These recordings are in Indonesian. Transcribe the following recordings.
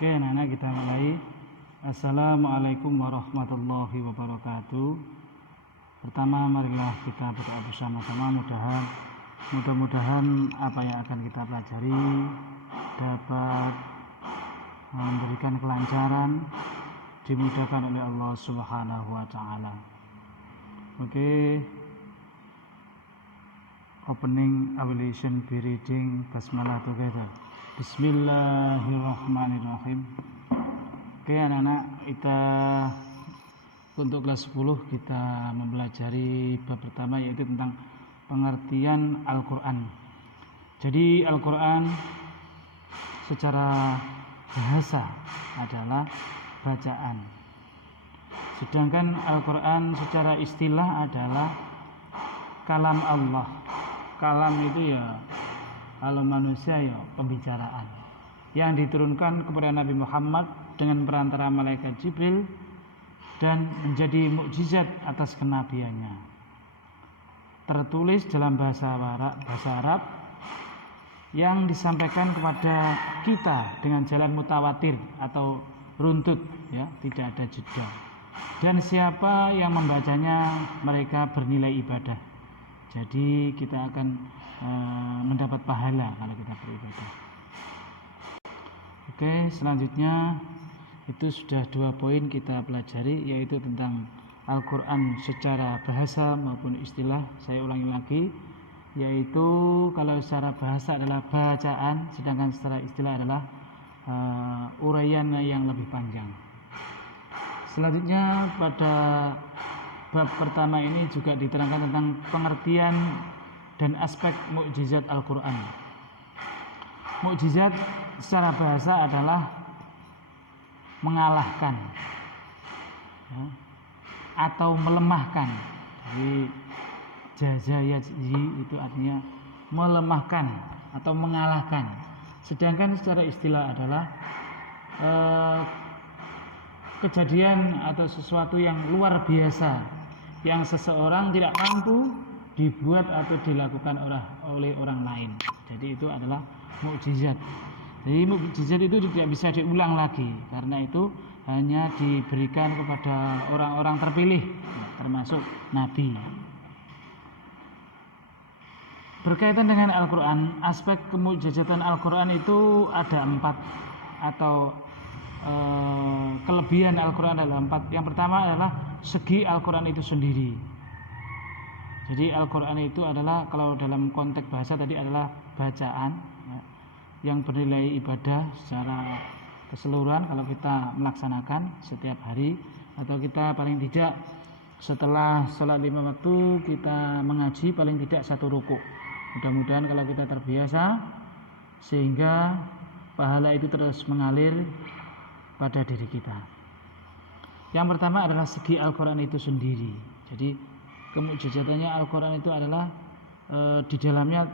Oke, anak-anak, kita mulai. Assalamualaikum warahmatullahi wabarakatuh. Pertama, marilah kita berdoa bersama-sama. Mudah-mudahan apa yang akan kita pelajari dapat memberikan kelancaran, dimudahkan oleh Allah Subhanahu wa Ta'ala. Oke, opening evaluation be reading basmalah together. Bismillahirrahmanirrahim. Oke, anak-anak, kita untuk kelas 10 kita mempelajari bab pertama, yaitu tentang pengertian Al-Quran. Jadi Al-Quran secara bahasa adalah bacaan, sedangkan Al-Quran secara istilah adalah kalam Allah. Kalam itu ya, kalau manusia ya pembicaraan yang diturunkan kepada Nabi Muhammad dengan perantara malaikat Jibril dan menjadi mukjizat atas kenabiannya. Tertulis dalam bahasa Arab yang disampaikan kepada kita dengan jalan mutawatir atau runtut, ya, tidak ada jeda. Dan siapa yang membacanya mereka bernilai ibadah. Jadi kita akan mendapat pahala kalau kita beribadah. Oke, selanjutnya itu sudah 2 poin kita pelajari, yaitu tentang Al-Quran secara bahasa maupun istilah. Saya ulangi lagi, yaitu kalau secara bahasa adalah bacaan, sedangkan secara istilah adalah uraian yang lebih panjang. Selanjutnya pada bab pertama ini juga diterangkan tentang pengertian dan aspek mukjizat Al-Quran. Mukjizat secara bahasa adalah mengalahkan, ya, atau melemahkan. Jadi jazayazhi itu artinya melemahkan atau mengalahkan. Sedangkan secara istilah adalah kejadian atau sesuatu yang luar biasa yang seseorang tidak mampu dibuat atau dilakukan oleh orang lain. Jadi itu adalah mukjizat. Jadi mukjizat itu tidak bisa diulang lagi, karena itu hanya diberikan kepada orang-orang terpilih, termasuk Nabi. Berkaitan dengan Al-Quran, aspek kemukjizatan Al-Quran itu ada 4, atau kelebihan Al-Quran adalah 4. Yang pertama adalah segi Al-Quran itu sendiri. Jadi Al-Quran itu adalah, kalau dalam konteks bahasa tadi, adalah bacaan, ya, yang bernilai ibadah secara keseluruhan kalau kita melaksanakan setiap hari, atau kita paling tidak setelah sholat 5 waktu kita mengaji paling tidak 1 rukuk. Mudah-mudahan kalau kita terbiasa, sehingga pahala itu terus mengalir pada diri kita. Yang pertama adalah segi Al-Quran itu sendiri. Jadi kemukjizatannya Al-Quran itu adalah di dalamnya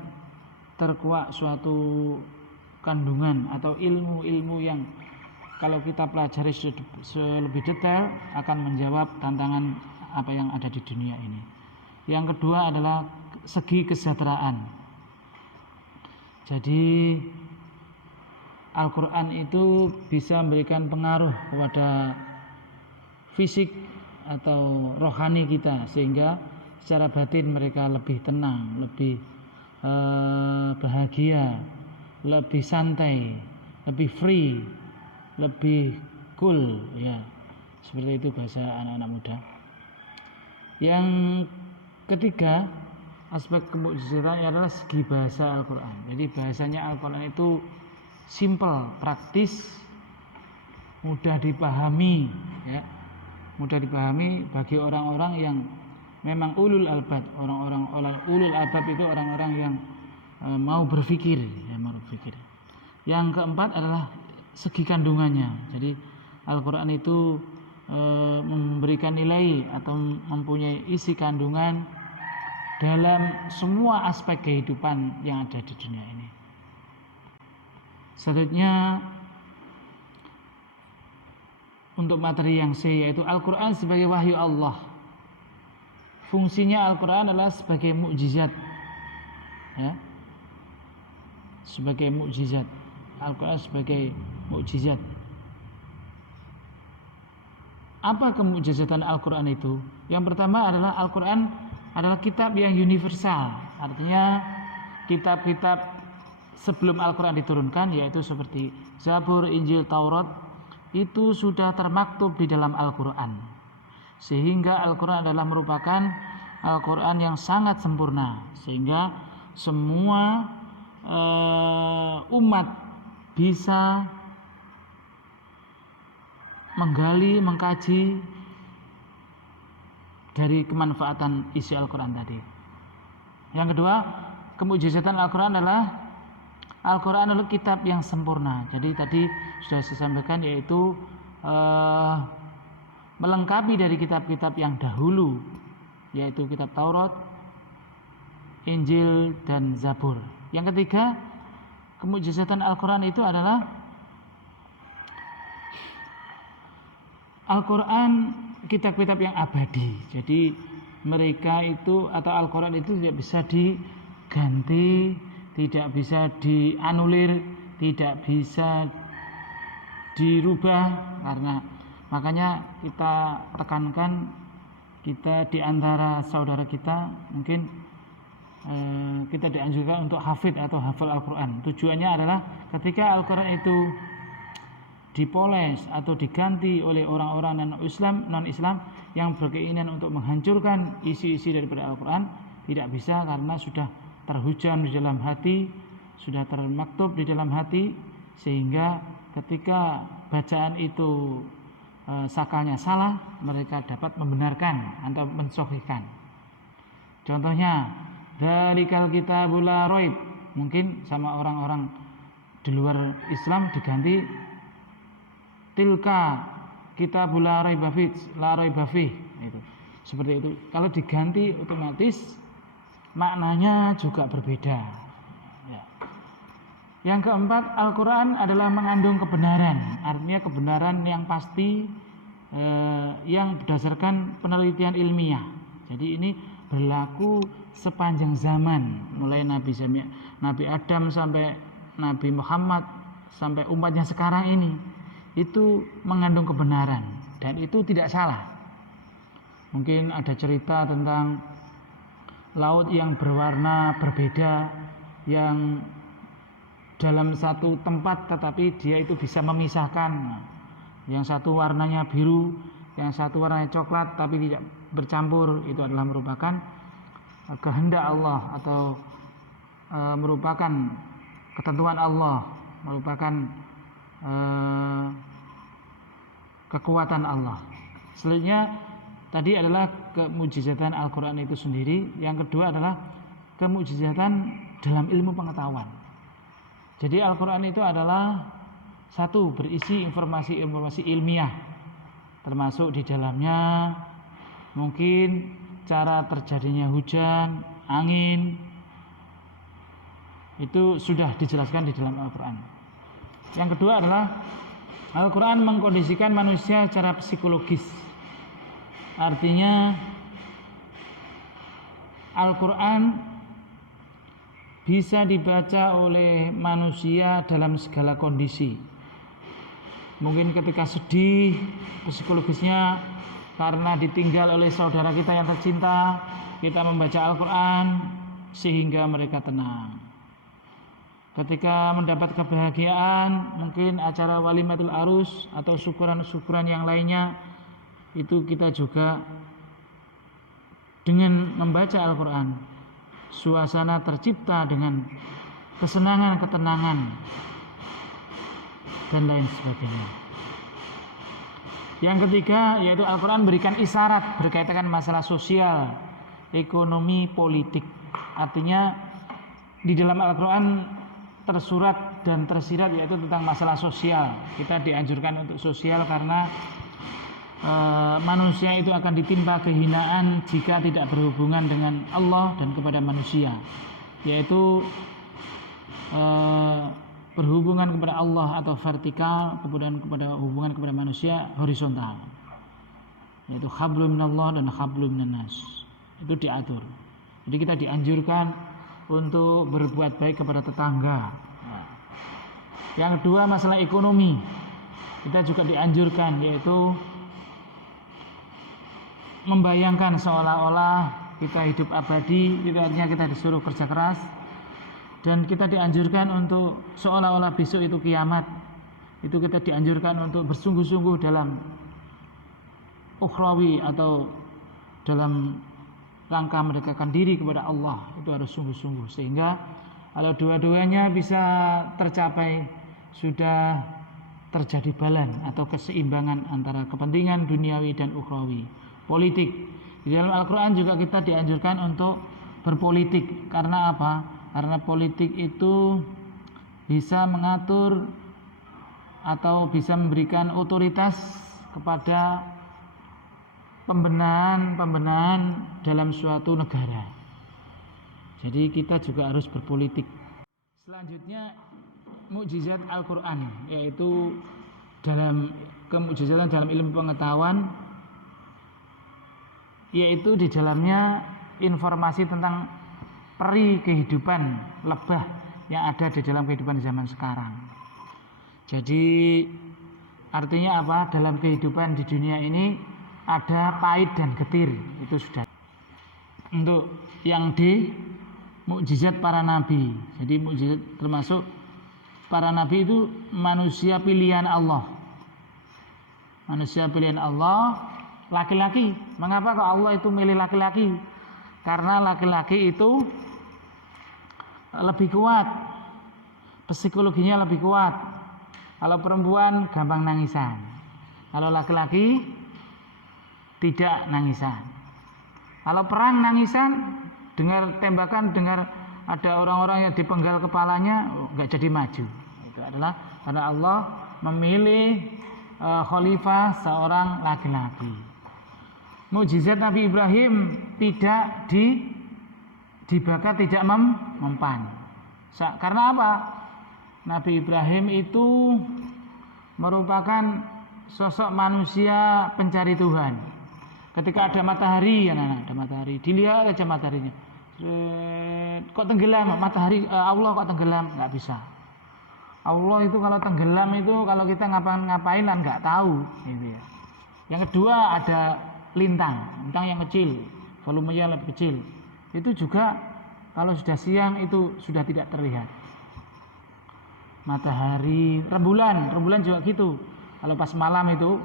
terkuak suatu kandungan atau ilmu-ilmu yang kalau kita pelajari lebih detail akan menjawab tantangan apa yang ada di dunia ini. Yang kedua adalah segi kesejahteraan. Jadi Al-Quran itu bisa memberikan pengaruh kepada fisik atau rohani kita, sehingga secara batin mereka lebih tenang, lebih bahagia, lebih santai, lebih free, lebih cool, ya, seperti itu bahasa anak-anak muda. Yang ketiga, aspek kemukjizatannya adalah segi bahasa Al-Quran. Jadi bahasanya Al-Quran itu simple, praktis, mudah dipahami, ya, mudah dipahami bagi orang-orang yang memang ulul albab. Orang-orang ulul albab itu orang-orang yang mau berpikir, ya, mau berpikir. Yang keempat adalah segi kandungannya. Jadi Al-Quran itu memberikan nilai atau mempunyai isi kandungan dalam semua aspek kehidupan yang ada di dunia ini. Selanjutnya untuk materi yang C, yaitu Al-Quran sebagai wahyu Allah. Fungsinya Al-Quran adalah sebagai mukjizat, ya, sebagai mukjizat. Al-Quran sebagai mukjizat. Apa kemujizatan Al-Quran itu? Yang pertama adalah Al-Quran adalah kitab yang universal. Artinya kitab-kitab sebelum Al-Quran diturunkan, yaitu seperti Zabur, Injil, Taurat, itu sudah termaktub di dalam Al-Quran. Sehingga Al-Quran adalah merupakan Al-Quran yang sangat sempurna. Sehingga semua umat bisa menggali, mengkaji dari kemanfaatan isi Al-Quran tadi. Yang kedua, kemujizatan Al-Quran adalah Al-Quran adalah kitab yang sempurna. Jadi tadi sudah saya sampaikan, yaitu melengkapi dari kitab-kitab yang dahulu, yaitu kitab Taurat, Injil, dan Zabur. Yang ketiga, kemujizatan Al-Quran itu adalah Al-Quran kitab-kitab yang abadi. Jadi mereka itu atau Al-Quran itu tidak bisa diganti, tidak bisa dianulir, tidak bisa dirubah. Karena makanya kita tekankan, kita di antara saudara kita mungkin kita dianjurkan untuk hafid atau hafal Al-Quran. Tujuannya adalah ketika Al-Quran itu dipoles atau diganti oleh orang-orang non-Islam yang berkeinginan untuk menghancurkan isi-isi daripada Al-Quran, tidak bisa, karena sudah terhujam di dalam hati, sudah termaktub di dalam hati, sehingga ketika bacaan itu sakalnya salah, mereka dapat membenarkan atau mensohhikan. Contohnya, dzalikal kitabul la raib, mungkin sama orang-orang di luar Islam diganti tilka kitabul la raiba fih, itu seperti itu. Kalau diganti otomatis maknanya juga berbeda. Ya. Yang keempat, Al-Quran adalah mengandung kebenaran, artinya kebenaran yang pasti, yang berdasarkan penelitian ilmiah. Jadi ini berlaku sepanjang zaman, mulai Nabi Adam sampai Nabi Muhammad sampai umatnya sekarang ini, itu mengandung kebenaran dan itu tidak salah. Mungkin ada cerita tentang laut yang berwarna berbeda, yang dalam satu tempat tetapi dia itu bisa memisahkan. Yang satu warnanya biru, yang satu warnanya coklat tapi tidak bercampur. Itu adalah merupakan kehendak Allah atau merupakan ketentuan Allah, merupakan kekuatan Allah. Selanjutnya tadi adalah kemujizatan Al-Quran itu sendiri. Yang kedua adalah kemujizatan dalam ilmu pengetahuan. Jadi Al-Quran itu adalah satu, berisi informasi-informasi ilmiah, termasuk di dalamnya mungkin cara terjadinya hujan, angin, itu sudah dijelaskan di dalam Al-Quran. Yang kedua adalah Al-Quran mengkondisikan manusia secara psikologis. Artinya Al-Quran bisa dibaca oleh manusia dalam segala kondisi. Mungkin ketika sedih, psikologisnya karena ditinggal oleh saudara kita yang tercinta, kita membaca Al-Quran sehingga mereka tenang. Ketika mendapat kebahagiaan, mungkin acara walimatul arus atau syukuran-syukuran yang lainnya, itu kita juga dengan membaca Al-Quran, suasana tercipta dengan kesenangan, ketenangan, dan lain sebagainya. Yang ketiga, yaitu Al-Quran berikan isyarat berkaitan dengan masalah sosial, ekonomi, politik. Artinya di dalam Al-Quran tersurat dan tersirat yaitu tentang masalah sosial. Kita dianjurkan untuk sosial karena manusia itu akan ditimpa kehinaan jika tidak berhubungan dengan Allah dan kepada manusia, yaitu berhubungan kepada Allah atau vertikal, kemudian kepada hubungan kepada manusia horizontal, yaitu hablum minallah dan hablum minannas. Itu diatur. Jadi kita dianjurkan untuk berbuat baik kepada tetangga. Yang kedua, masalah ekonomi. Kita juga dianjurkan, yaitu membayangkan seolah-olah kita hidup abadi, itu artinya kita disuruh kerja keras, dan kita dianjurkan untuk seolah-olah besok itu kiamat. Itu kita dianjurkan untuk bersungguh-sungguh dalam ukhrawi atau dalam rangka mendekatkan diri kepada Allah. Itu harus sungguh-sungguh, sehingga kalau dua-duanya bisa tercapai, sudah terjadi balan atau keseimbangan antara kepentingan duniawi dan ukhrawi. Politik, di dalam Al-Quran juga kita dianjurkan untuk berpolitik. Karena apa? Karena politik itu bisa mengatur atau bisa memberikan otoritas kepada pembenahan dalam suatu negara. Jadi kita juga harus berpolitik. Selanjutnya mukjizat Al-Quran, yaitu dalam kemukjizatan dalam ilmu pengetahuan, yaitu di dalamnya informasi tentang peri kehidupan lebah yang ada di dalam kehidupan zaman sekarang. Jadi artinya apa? Dalam kehidupan di dunia ini ada pahit dan getir, itu sudah. Untuk yang di mukjizat para nabi, jadi mukjizat termasuk para nabi itu manusia pilihan Allah. Manusia pilihan Allah, laki-laki. Mengapa kok Allah itu milih laki-laki? Karena laki-laki itu lebih kuat, psikologinya lebih kuat. Kalau perempuan gampang nangisan, kalau laki-laki tidak nangisan. Kalau perang nangisan, dengar tembakan, dengar ada orang-orang yang dipenggal kepalanya, nggak jadi maju. Itu adalah karena Allah memilih khalifah seorang laki-laki. Mukjizat Nabi Ibrahim tidak dibakar, tidak mempan. Karena apa? Nabi Ibrahim itu merupakan sosok manusia pencari Tuhan. Ketika ada matahari, ada matahari, dilihat aja mataharinya. Kok tenggelam matahari? Allah kok tenggelam? Nggak bisa. Allah itu kalau tenggelam itu kalau kita ngapain lah nggak tahu, gitu ya. Yang kedua ada lintang yang kecil, volumenya lebih kecil. Itu juga kalau sudah siang itu sudah tidak terlihat. Matahari, rembulan juga gitu. Kalau pas malam itu,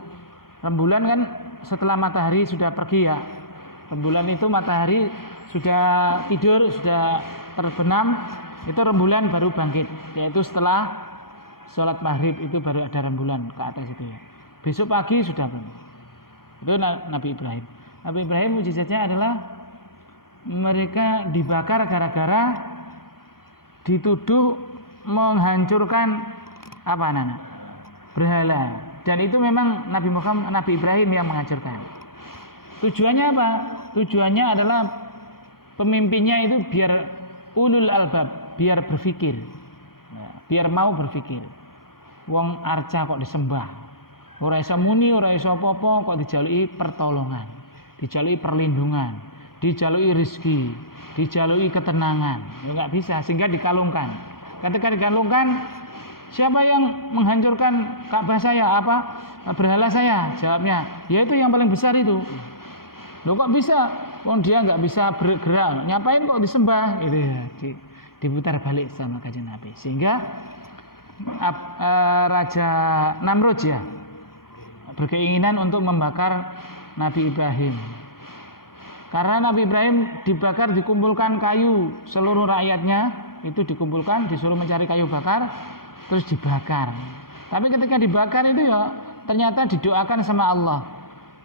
rembulan kan setelah matahari sudah pergi ya. Rembulan itu matahari sudah tidur, sudah terbenam, itu rembulan baru bangkit. Yaitu setelah sholat maghrib itu baru ada rembulan ke atas itu ya. Besok pagi sudah bangkit. Itu Nabi Ibrahim. Nabi Ibrahim mukjizatnya adalah mereka dibakar gara-gara dituduh menghancurkan berhala, dan itu memang Nabi Ibrahim yang menghancurkan. Tujuannya apa? Tujuannya adalah pemimpinnya itu biar ulul albab, biar berpikir, biar mau berpikir. Wong arca kok disembah, ora iso muni, ora iso apa-apa, kok dijaluki pertolongan, dijaluki perlindungan, dijaluki rezeki, dijaluki ketenangan. Ya nggak bisa, sehingga dikalungkan. Ketika dikalungkan, siapa yang menghancurkan Ka'bah saya? Berhala saya? Jawabnya, yaitu yang paling besar itu. Loh kok bisa? Dia nggak bisa bergerak. Ngapain kok disembah? Gitu ya. Diputar balik sama Kanjeng Nabi. Sehingga Raja Namrud ya berkeinginan untuk membakar Nabi Ibrahim. Karena Nabi Ibrahim dibakar, dikumpulkan kayu, seluruh rakyatnya itu dikumpulkan, disuruh mencari kayu bakar, terus dibakar. Tapi ketika dibakar itu ya ternyata didoakan sama Allah,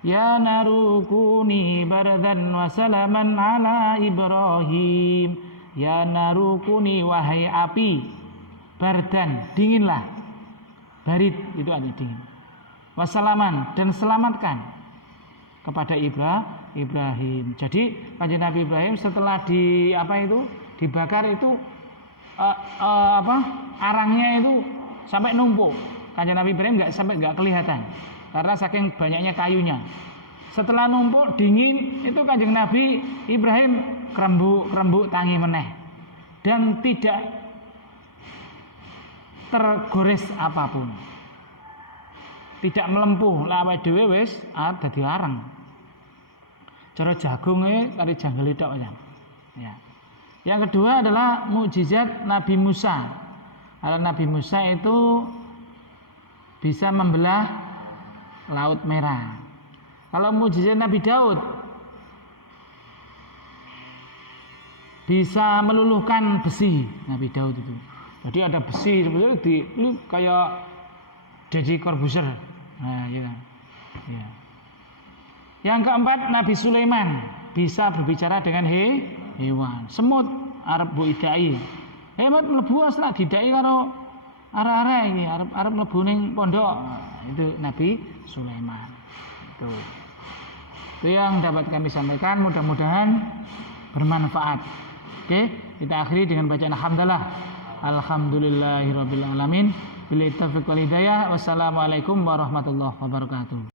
ya narukuni bardan wa salaman ala Ibrahim. Ya narukuni, wahai api, bardan, dinginlah, barid itu artinya dingin, wasalaman, dan selamatkan kepada Ibrahim. Jadi Kanjeng Nabi Ibrahim setelah dibakar itu arangnya itu sampai numpuk. Kanjeng Nabi Ibrahim nggak kelihatan karena saking banyaknya kayunya. Setelah numpuk dingin itu Kanjeng Nabi Ibrahim kerembuk tangi meneh dan tidak tergores apapun, tidak melempuh. Lah awake dhewe wis dadi areng. cara jagunge kari janggel tok ya. Ya. Yang kedua adalah mukjizat Nabi Musa. Kalau Nabi Musa itu bisa membelah Laut Merah. Kalau mukjizat Nabi Daud bisa meluluhkan besi, Nabi Daud itu. Jadi ada besi sebetulnya ini kayak Deddy Corbuzier. Nah, gitu. Ya. Yang keempat Nabi Sulaiman bisa berbicara dengan hewan. Semut arep mbok idai. Hebat mlebu asla didai karo arek-arek iki, arep mlebu ning pondok. Nah, itu Nabi Sulaiman. Itu yang dapat kami sampaikan, mudah-mudahan bermanfaat. Oke, kita akhiri dengan bacaan alhamdulillah. Alhamdulillahirabbil alamin. Bil taufiq wal hidayah. Wassalamualaikum warahmatullahi wabarakatuh.